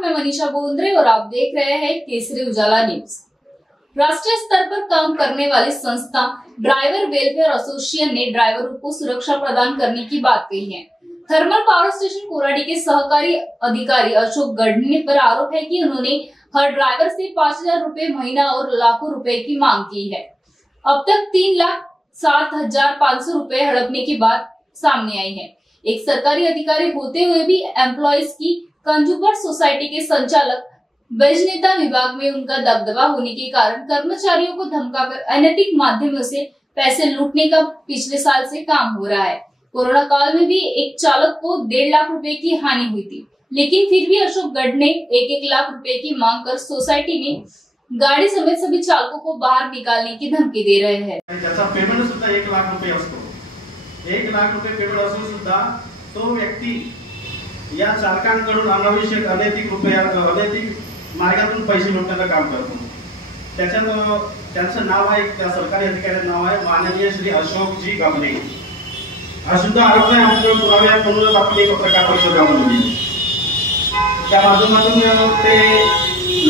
मैं मनीषा बोंद्रे और आप देख रहे हैं केसरी उजाला न्यूज। राष्ट्रीय स्तर पर काम करने वाली संस्था ड्राइवर वेलफेयर एसोसिएशन ने ड्राइवरों को सुरक्षा प्रदान करने की बात कही है। थर्मल पावर स्टेशन कोराडी के सहकारी अधिकारी अशोक गढ़ने पर आरोप है कि उन्होंने हर ड्राइवर से 5,000 रुपए महीना और लाखों रुपए की मांग की है। अब तक 3,07,500 रुपए हड़पने की बात सामने आई है। एक सरकारी अधिकारी होते हुए भी एम्प्लॉइज की कंज्यूमर सोसाइटी के संचालक वैजनेता विभाग में उनका दबदबा होने के कारण कर्मचारियों को धमकाकर अनैतिक माध्यमों से पैसे लूटने का पिछले साल से काम हो रहा है। कोरोना काल में भी एक चालक को 1.5 लाख रुपए की हानि हुई थी, लेकिन फिर भी अशोक गढ़ ने 1-1 लाख रुपए की मांग कर सोसाइटी में गाड़ी समेत सभी चालकों को बाहर निकालने की धमकी दे रहे हैं। त्याचा पेमेंट सुद्धा 1 लाख रुपये असतो। 1 लाख रुपये पेमेंट असून सुद्धा तो व्यक्ती या चालकांकडून अनावश्यक अनैतिक मार्गातून पैसे लुटण्याचं काम करतो। त्यांचं नाव आहे, त्या सरकारी अधिकाऱ्याचं नाव आहे माननीय श्री अशोकजी गमने। हा सुद्धा आरोप आहे आमच्या पुराव्यावरूनच आपण एक पत्रकार परिषदेमध्ये त्या माध्यमातून ते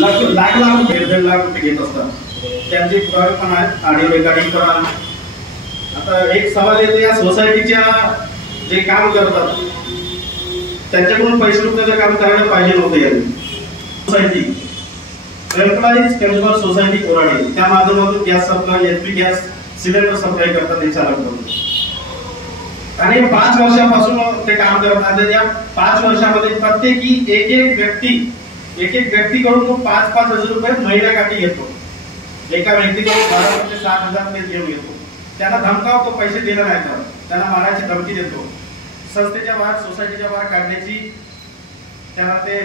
लाख रुपये 1.5 लाख रुपये घेत असतात। त्यांचे पुरावे पण आहेत, ऑडिओ रेकॉर्डिंग पण। आता एक सवाल येतो, या सोसायटीच्या जे काम करतात त्यांच्याकडून पैसे लुटण्याचं काम करायला पाहिजे नव्हतं। यांनी society employees consumer society Koradi त्या माध्यमातून gas supply, HP gas cylinder supply करतात ते चालक म्हणून, आणि 5 वर्षापासून ते काम करत आहेत। या 5 वर्षामध्ये प्रत्येकी एक व्यक्तीकडून तो 5,000 रुपये महिन्याकाठी घेतो। एका व्यक्तीकडून 12,000 ते 7,000 रुपये घेऊन घेतो। त्यांना धमकावतो, पैसे दिले नाही तर त्यांना मारायची धमकी देतो। संस्थेच्या बाहेर, सोसायटीच्या बाहेर काढण्याची त्यांना ते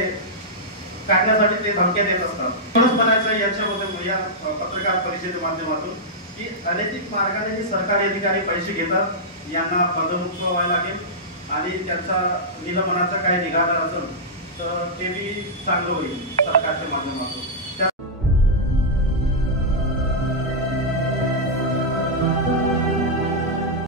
काढण्यासाठी ते धमक्या देत असतात। म्हणून म्हणायचं याच्याबद्दल या पत्रकार परिषदेच्या माध्यमातून की अनैतिक मार्गाने सरकारी अधिकारी पैसे घेतात, यांना पदमुक्त व्हायला लागेल आणि त्यांचा निलंबनाचा काही निघाला असेल तर ते बी चांगलं होईल सरकारच्या माध्यमातून।